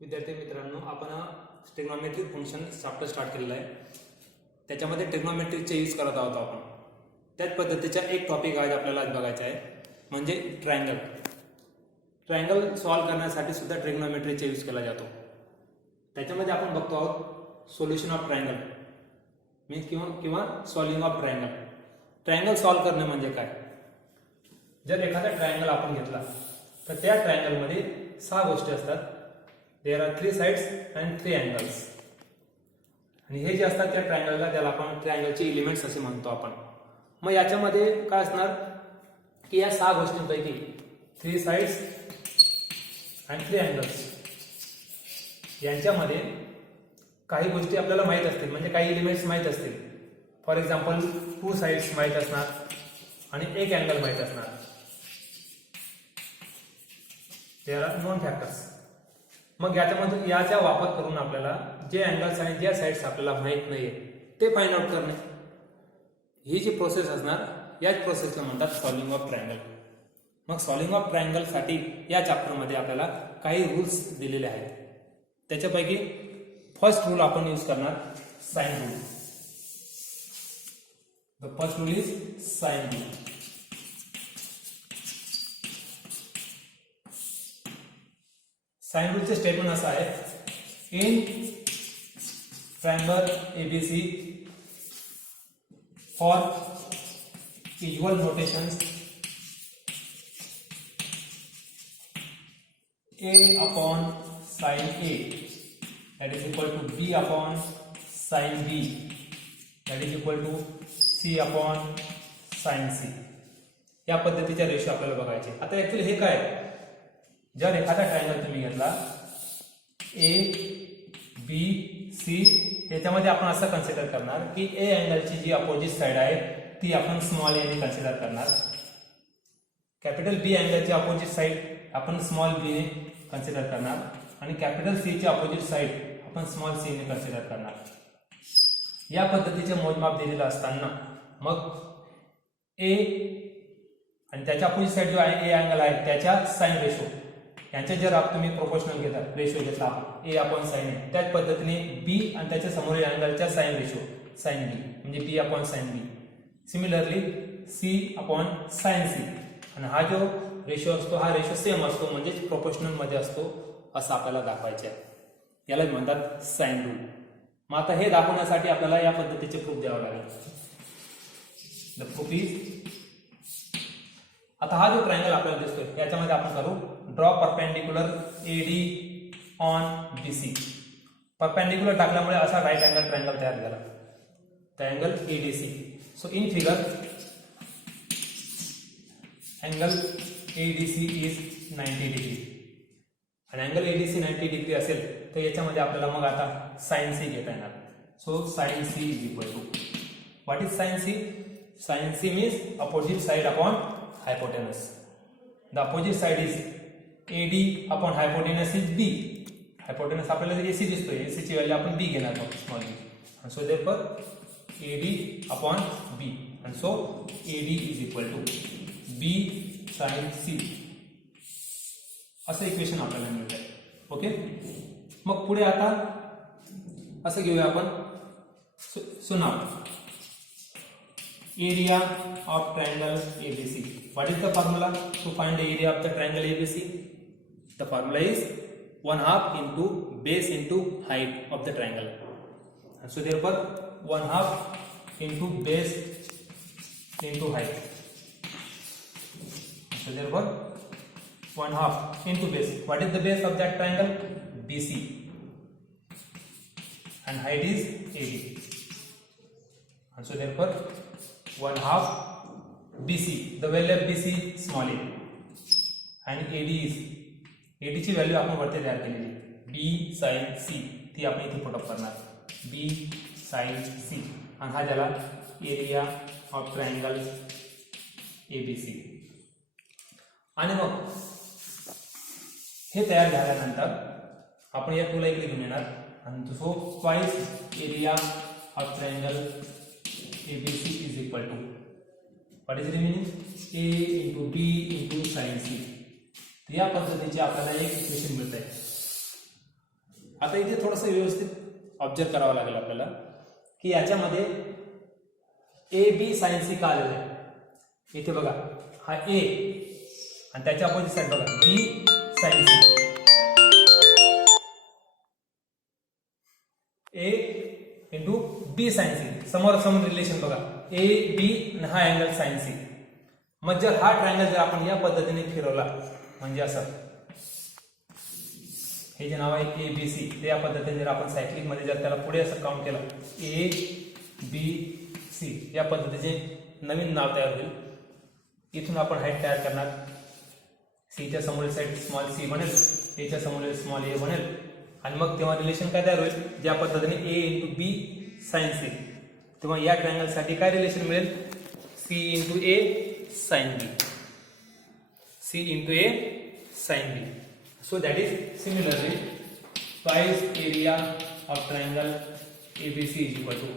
विद्यार्थी मित्रांनो, आपण ट्रिग्नॉमेट्रिक फंक्शन चॅप्टर स्टार्ट केलेला आहे. त्याच्यामध्ये ट्रिग्नॉमेट्रिकचे यूज करत आहोत आपण. त्याच पद्धतीचा एक टॉपिक आज आपल्याला बघायचा आहे, म्हणजे ट्रायंगल. ट्रायंगल सॉल्व करण्यासाठी सुद्धा ट्रिग्नॉमेट्रीचा यूज केला जातो. त्याच्यामध्ये आपण बघतो आहोत सोल्युशन ऑफ ट्रायंगल मीन्स किंवा solving of triangle. Triangle solve करणे म्हणजे काय? जर एखादा ट्रायंगल आपण घेतला तर त्या ट्रायंगलमध्ये 6 गोष्टी असतात. There are 3 sides and 3 angles. आणि हे जे असतात त्या ट्रायंगलला, त्याला आपण ट्रायंगलचे एलिमेंट्स असे म्हणतो आपण. मग याच्यामध्ये काय असणार की या 6 गोष्टींपैकी 3 साइड्स अँड 3 अँगल्स यांच्यामध्ये काही गोष्टी आपल्याला माहीत असतील, म्हणजे काही एलिमेंट्स माहीत असतील. फॉर एक्झाम्पल 2 साइड्स माहीत असणार आणि 1 अँगल माहीत असणार. There are known factors. मग याच्यामध्ये याचा वापर करून आपल्याला जे अँगल्स आणि ज्या साइड्स आपल्याला माहीत नाहीये ते फाइंड आउट करणे, ही जी प्रोसेस असणार, याच प्रोसेसला म्हणतात सॉल्विंग ऑफ ट्रायंगल. मग सॉल्विंग ऑफ ट्रायंगलसाठी या चॅप्टरमध्ये आपल्याला काही रूल्स दिलेले आहेत. त्याच्यापैकी फर्स्ट रूल आपण यूज करणार sine rule. The first rule is sine rule. Sine रूलचे स्टेटमेंट असं आहे, in triangle ABC for equal notations a upon sin a that is equal to b upon sin b that is equal to c upon sin c. या पद्धतीच्या ratio आपल्याला बघायचे. आता actually हे काय, जर एखादा ट्रायंगल तुम्ही घेतला ए बी सी, त्याच्यामध्ये आपण असं कन्सिडर करणार की ए अँगलची जी अपोजिट साइड आहे ती आपण स्मॉल ए ने कन्सिडर करणार. कॅपिटल बी अँगलची अपोजिट साइड आपण स्मॉल बी ने कन्सिडर करणार आणि कॅपिटल सी ची अपोजिट साइड आपण स्मॉल सी ने कन्सिडर करणार. या पद्धतीचे मोजमाप दिलेलं असताना मग ए आणि त्याच्या अपोजिट साइड जो आहे ए अँगल आहे त्याच्या साइन रेशो यांचे जर तुम्ही प्रोपोर्शनल घेता, रेशो घेतला आपण ए अपॉन साइन ए, त्याच पद्धतीने बी आणि त्याच्या समोरील अँगलच्या साइन रेशो साइन बी म्हणजे b upon sine b. Similarly c upon sine c, आणि हा जो रेशो असतो हा रेशो सेम असतो, म्हणजे प्रोपोर्शनल मध्ये असतो असं आपल्याला दाखवायचे आहे. याला म्हणतात साइन रूल. मग आता हे दाखवण्यासाठी आपल्याला या पद्धतीचे प्रूफ द्यावं लागेल. द प्रूफ इज, आता हा जो ट्रायंगल आपल्याला दिसतोय याच्यामध्ये आपण करू draw perpendicular A D on B C. Perpendicular टाकल्यामुळे असा राईट अँगल ट्रायंगल तयार झाला, triangle A D C. So in figure angle ADC is 90 degree, आणि अँगल ADC 90 डिग्री असेल तर याच्यामध्ये आपल्याला मग आता साइन सी घेता येणार. So sine C is equal to, what is sine C? Sine C means opposite side upon hypotenuse. The opposite side is AD upon hypotenuse is B. Hypotenuse आपल्याला AC दिसतोय, AC ची value आपण B घेणार आहोत, small b. So therefore AD upon B, and so AD is equal to B sin C. असं equation आपल्याला मिळत आहे. ओके, मग पुढे आता असं घेऊया आपण. So now area of triangle ABC. What is the formula to find the area of the triangle ABC? The formula is 1/2 into base into height of the triangle. And so therefore 1/2 into base into height. So therefore 1/2 into base. What is the base of that triangle? BC. And height is AD. And so therefore 1/2 BC. The value of BC small a. And AD is, AD ची value आपण वरती तयार केलेली B sin C, ती आपण इथे put up करणार B sin C. आणि हा झाला एरिया ऑफ ट्रायंगल ABC. आणि मग हे तयार झाल्यानंतर आपण या टूला इकडे घेऊन येणार आणि so twice area of triangle ABC is equal to, what is remaining? A into B into sin C. या पद्धतीचे आपल्याला एक इक्वेशन मिळत आहे. आता इथे थोडंसं व्यवस्थित ऑब्झर्व करावं लागेल आपल्याला की याच्यामध्ये ए बी साइन सी का आलेलं आहे. इथे बघा हा ए आणि त्याच्या अपोजिट साइड बघा बी साइन सी. ए इंटू बी साइन सी, समोरासमोर रिलेशन बघा ए बी आणि हा अँगल साइन सी. मग जर हा ट्रायंगल जर आपण या पद्धतीने फिरवला म्हणजे असं, हे जे नाव आहे ए बी सी, ते या पद्धतीने जर आपण सायक्लिक मध्ये जर त्याला पुढे असं काउंट केलं ए बी सी, या पद्धतीचे नवीन नाव तयार होईल. इथून आपण हाईट तयार करणार. सीच्या समोरील साईड स्मॉल सी बनेल, एच्या समोरील स्मॉल ए बनेल आणि मग तेव्हा रिलेशन काय तयार होईल, ज्या पद्धतीने A into B sine C, तेव्हा या ट्रायंगल साठी काय रिलेशन मिळेल, C into A sine B, C into A sine B. So that is similarly twice area of triangle ABC is equal to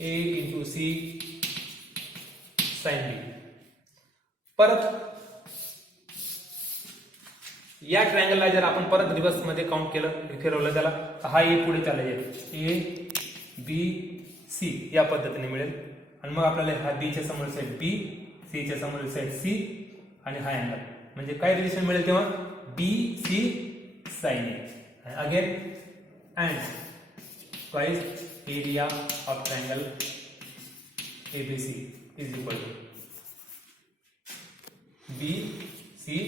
A into C sin B. परत या ट्रायंगलला जर आपण परत रिव्हर्स मध्ये काउंट केलं, फिरवलं त्याला, तर हा ए पुढे चालला जाईल, ए बी सी या पद्धतीने मिळेल. आणि मग आपल्याला हा बी च्या समोर साईड बी, सी च्या समोर साईड सी आणि हा अँगल, म्हणजे काय रिलेशन मिळेल तेव्हा B C sine A. Again and twice area of triangle A B C is equal to B C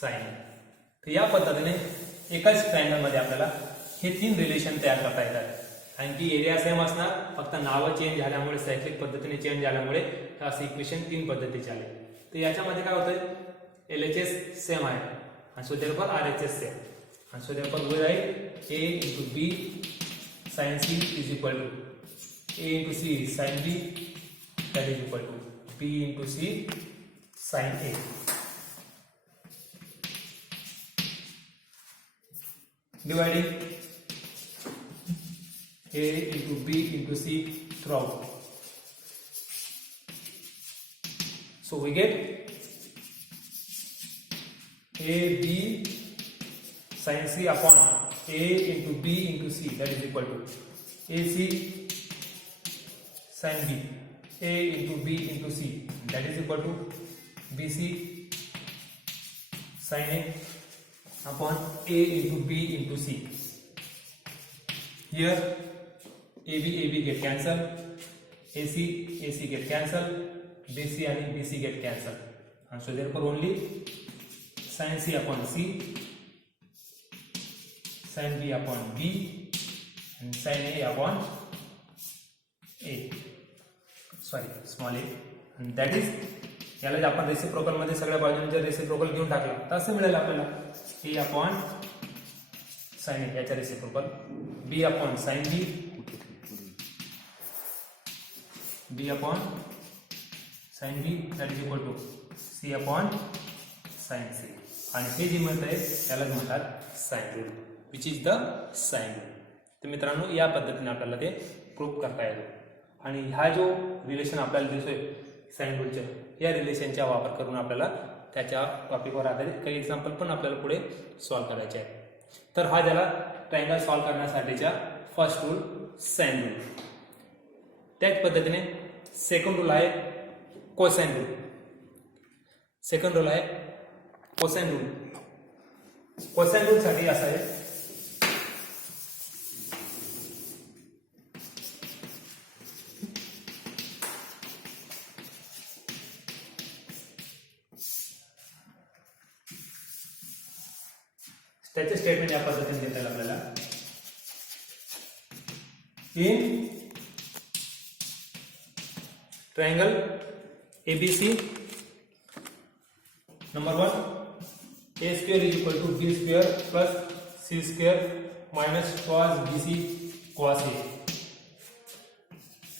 sine. तर या पद्धतीने एकाच ट्रायंगल मध्ये आपल्याला हे तीन रिलेशन तयार करता येतात. आणखी एरिया सेम असणार, फक्त नावं चेंज झाल्यामुळे, सायक्लिक पद्धतीने चेंज झाल्यामुळे असं इक्वेशन तीन पद्धतीचे आले. तर याच्यामध्ये काय होतंय, LHS सेम आहे and so therefore RHS same and so therefore we write A into B sin C is equal to A into C sin B, that is equal to B into C sin A. Dividing A into B into C throughout, so we get A B sin C upon A into B into C, that is equal to AC sin B, A into B into C, that is equal to BC sin A upon A into B into C. Here AB get cancelled, AC get cancelled, BC and BC get cancelled, and so therefore only sin C upon C, sin B upon B and sin A upon A, sorry small a, and that is, याला आपण reciprocal मध्ये सगळ्या बाजूने जर reciprocal घेऊन टाकला तर असं मिळेल आपल्याला A अपॉन sin A याचा reciprocal, B upon sin B, B upon sin B, that is equal to C upon sin C. आणि हे जे म्हणत आहे त्यालाच म्हणतात sine rule, which is the sine rule. तर मित्रांनो या पद्धतीने आपल्याला ते प्रूव्ह करता येतो. आणि हा जो रिलेशन आपल्याला दिसतोय साइन रूलच्या, या रिलेशनचा वापर करून आपल्याला त्याच्या टॉपिकवर आधारित काही एक्झाम्पल पण आपल्याला पुढे सॉल्व्ह करायचे आहेत. तर हा झाला ट्रायंगल सॉल्व्ह करण्यासाठीचा फर्स्ट रूल, साइन रूल. त्याच पद्धतीने सेकंड रूल आहे कोसाइन रूल. सेकंड रूल आहे कोसाइन रूल. कोसाइन रूल साठी असं आहे, त्याचे स्टेटमेंट या पद्धतीने देता येईल आपल्याला. In triangle ABC, number 1, A square is equal to B square plus C square minus cos BC cos A.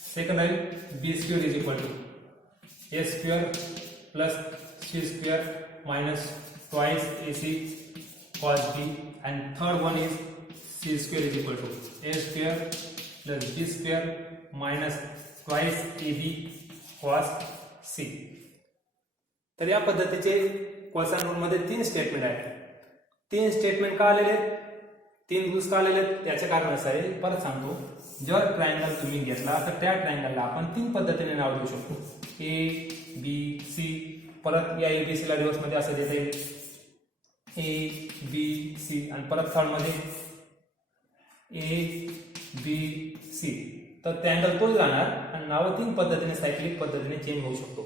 Second line, B square is equal to A square plus C square minus twice AC cos B, and third one is C square is equal to A square plus B square minus twice AB cos C. तर या पद्धतीचे cosine rule मध्ये तीन statement आहेत. तीन statement का आलेले, 3 rules का आलेले आहेत त्याचे कारण असं आहे, परत सांगतो, जर ट्रायंगल तुम्ही घेतला तर त्या ट्रायंगलला आपण 3 पद्धतीने नाव देऊ शकतो, ए बी सी. परत या एबीसी ला रिव्हर्स मध्ये असं देता येईल ए बी सी, आणि परत थर्ड मध्ये ए बी सी. तर ट्रायंगल तोच राहणार आणि नाव 3 पद्धतीने सायक्लिक पद्धतीने चेंज होऊ शकतो,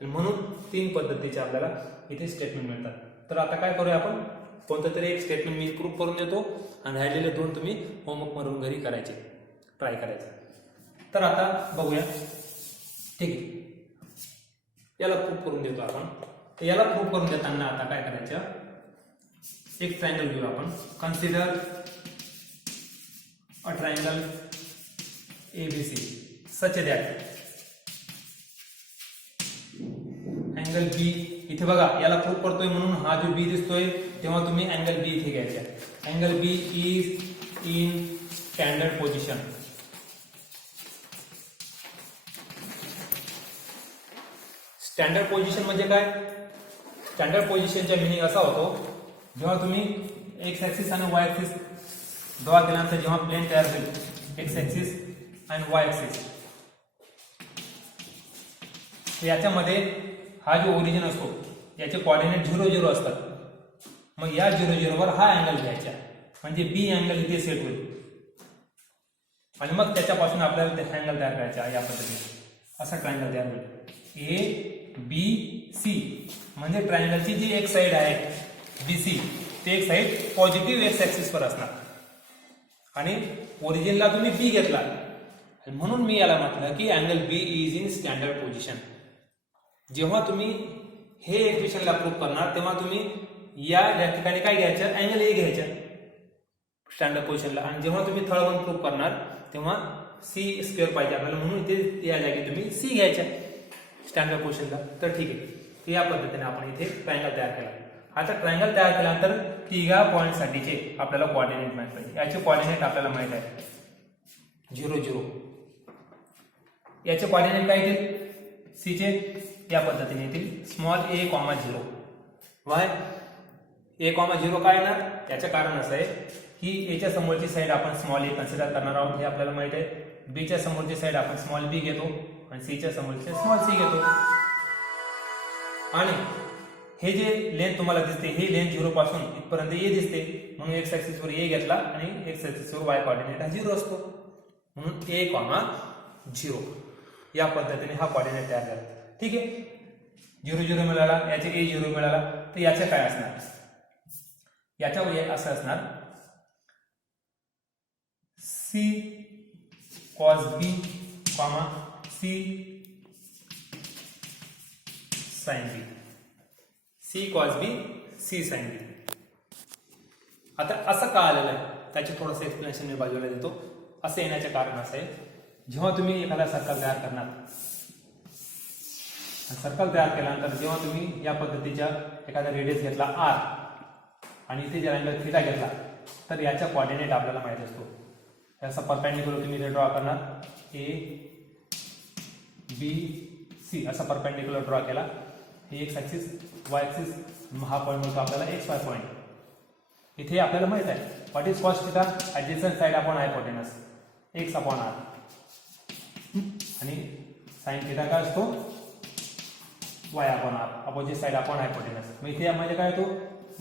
आणि म्हणून 3 पद्धतीचे आपल्याला इथे स्टेटमेंट मिळतात. तर आता काय करूया आपण, कोणतं तरी एक स्टेटमेंट मी प्रूफ करून देतो आणि राहिलेले 2 तुम्ही होमवर्क म्हणून घरी करायचे, ट्राय करायचे. तर आता बघूया, ठीक आहे, याला प्रूफ करून देतो आपण. तर याला प्रूफ करून देताना आता काय करायचं, एक ट्रायंगल घेऊ आपण. Consider a triangle ABC such that angle बी, इथे बघा याला प्रूफ करतोय म्हणून हा जो बी दिसतोय तेव्हा तुम्ही अँगल बी इथे घ्यायचा. Angle B is in standard position. Standard position म्हणजे काय, स्टँडर्ड पोझिशनचा मिनिंग असा होतो, जेव्हा तुम्ही एक्स ऍक्सिस आणि वाय ऍक्सिस ड्रॉ केल्यानंतर जेव्हा प्लेन तयार होईल एक्स ऍक्सिस आणि वाय ऍक्सिस, याच्यामध्ये हा जो ओरिजिन असतो याचे कोऑर्डिनेट 0 0 असतात. मग या 0 0 वर हा अँगल घ्यायचा, म्हणजे बी अँगल इथे सेट होईल, आणि मग त्याच्यापासून आपल्याला ते अँगल तयार करायचा. या पद्धतीने असा ट्रायंगल तयार होईल ए बी सी. म्हणजे ट्रायंगलची जी एक साइड आहे बी सी, ते एक साइड पॉझिटिव्ह एक्स ऍक्सिस वर असणार, आणि ओरिजिनला तुम्ही बी घेतला, म्हणून मी याला म्हटलं की angle B is in standard position. जेव्हा तुम्ही हे इक्वेशनला प्रूव्ह करणार तेव्हा तुम्ही या ठिकाणी काय घ्यायचं, अँगल ए घ्यायचं स्टँडर्ड पोझिशनला, आणि जेव्हा तुम्ही थर्ड वन प्रूव्ह करणार तेव्हा सी स्क्वेअर पाहिजे आपल्याला, म्हणून इथे या जागी तुम्ही सी घ्यायच्या स्टँडर्ड पोझिशनला. तर ठीक आहे, तर या पद्धतीने आपण इथे ट्रायंगल तयार केला. आता ट्रायंगल तयार केल्यानंतर तिघा पॉईंट साठीचे आपल्याला कोऑर्डिनेट माहित पाहिजे. याचे कोऑर्डिनेट आपल्याला माहित आहे 0 0. याचे कोऑर्डिनेट काय येतील, सी चे या पद्धतीने येतील, स्मॉल a, 0. वाय a, 0 काय येणार, याचं कारण असं आहे की एच्या समोरची साईड आपण स्मॉल a कन्सिडर करणार आहोत, हे आपल्याला माहित आहे. बी च्या समोरची साईड आपण स्मॉल b घेतो आणि सी च्या समोरची स्मॉल c घेतो, आणि हे जे लेंथ तुम्हाला दिसते हे लेंथ 0 पासून इथपर्यंत a दिसते, म्हणून एक्स ऍक्सिस वर a घेतला आणि एक्स ऍक्सिस वर y कोऑर्डिनेट हा 0 असतो, म्हणून a, 0 या पद्धतीने हा कोऑर्डिनेट तयार झाला. ठीक आहे, 0 0 मिळाला, याचे a 0 मिळाला, तर याचे काय असणार, याच्यावर असं असणार c cos b, c sin b, c cos b, c sin b. आता असं का आलेलं आहे त्याचे थोडंसं एक्सप्लेनेशन मी बाजूला देतो. असं येण्याचे कारण असं आहे, जेव्हा तुम्ही एखादा सर्कल तयार करणार, सर्कल तयार केल्यानंतर जेव्हा तुम्ही या पद्धतीच्या एखादा रेडियस घेतला r आणि इथे जर अँगल थीटा घेतला, तर याचा कोऑर्डिनेट आपल्याला माहित असतो. याचा परपेंडिक्युलर तुम्ही ड्रॉ करणार, ए बी सी असा परपेंडिक्युलर ड्रॉ केला, हे एक्स ऍक्सिस वाय ऍक्सिस, हा पॉईंट होतो आपल्याला एक्स वाय पॉईंट. इथे आपल्याला माहित आहे what is cos theta, adjacent side upon hypotenuse X upon R, आणि साइन थीटा काय असतो y upon R, opposite side upon hypotenuse. मग इथे म्हणजे काय होतो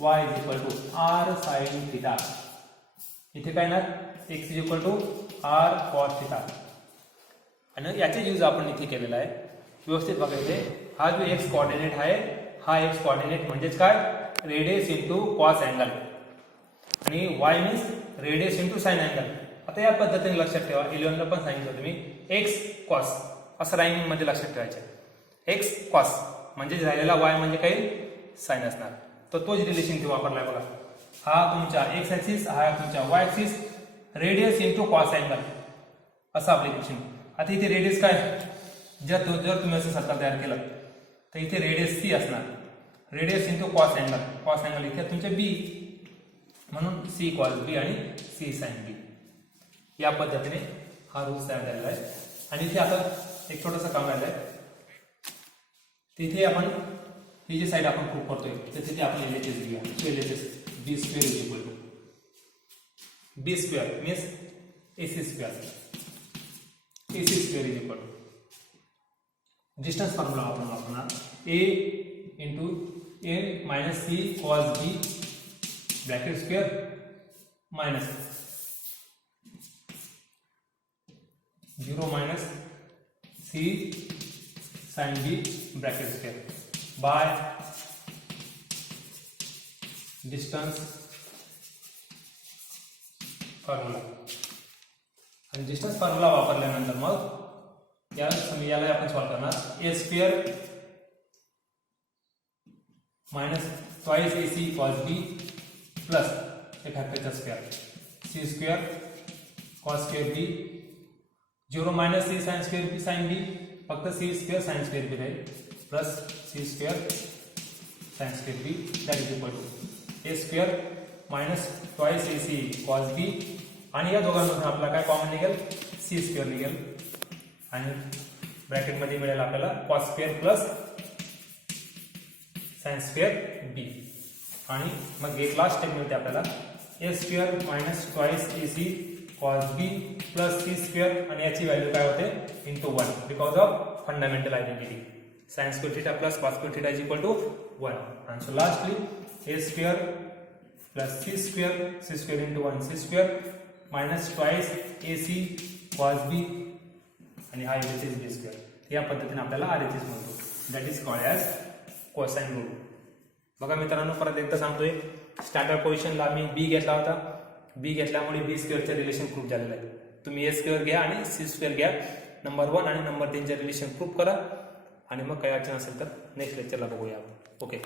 y is equal to R sine theta, इथे काय येणार x is equal to R cos theta. आणि याचे यूज आपण इथे केलेला आहे. व्यवस्थित बघा, इथे हा जो x कोऑर्डिनेट आहे हा x कोऑर्डिनेट म्हणजेच काय रेडियस इंटू कॉस अँगल, आणि y means radius into sine angle. आता या पद्धतीने लक्षात ठेवा, 11ला पण सांगितलं तुम्ही x कॉस असं राईमिंग मध्ये लक्षात ठेवायचं. x कॉस म्हणजे राहिलेला y म्हणजे काही साइन असणार, तर तोच रिलेशन इथे वापरलाय बघा. हा तुमचा x ऍक्सिस, हा तुमचा y axis, radius into cos angle असं ऍप्लिकेशन. आता इथे रेडियस काय, जर तुम्ही असं सर्कल तयार केलं तर इथे रेडियस c असणार, radius into cos angle, cos angle इथे तुमचे b, म्हणून c कॉस b आणि c साइन b. या पद्धतीने हा रूल तयार झालेला आहे. आणि इथे आता एक छोटंसं काम राहिलं आहे, तिथे आपण ही जी साइड आपण प्रूव्ह करतोय तर तिथे आपण LHS घेऊया. LHS b square is equal to b square means ac square. ac square is equal to distance formula वापरणार a into a minus c cos b bracket square minus 0 minus c sin b bracket square by distance formula. आणि distance formula वापरल्यानंतर मग याला आपण solve करणार a square minus twice ac cos b plus a फॅक्टरचा square c square cos square b 0 minus c sin square b sin b फक्त c square sin square b राहील plus c square sin square b that is equal to a square minus twice ac cos b आणि या दोघांमधून आपल्याला काय common निघेल c square निघेल आणि bracket मध्ये मिळेल आपल्याला cos square plus sin square b आणि मग एक लास्ट स्टेप मिळते आपल्याला a square minus twice ac cos b plus c square आणि याची व्हॅल्यू काय होते into 1 because of fundamental identity sin square theta plus cos square theta is equal to 1 and so lastly a square plus c square into 1 c square minus twice ac cos b आणि हा RHS b square. या पद्धतीने आपल्याला RHS मिळतो that is called as cosine rule. बघा मित्रांनो परत एकदा सांगतोय स्टँडर्ड पोझिशनला मी b घेतला होता. b घेतल्यामुळे b स्क्वेअरचे रिलेशन प्रूफ झालेलं आहे. तुम्ही a स्क्वेअर घ्या आणि c स्क्वेअर घ्या नंबर 1 आणि नंबर 3 चे रिलेशन प्रूफ करा आणि मग काही अडचण असेल तर नेक्स्ट लेक्चरला बघूया आपण. ओके.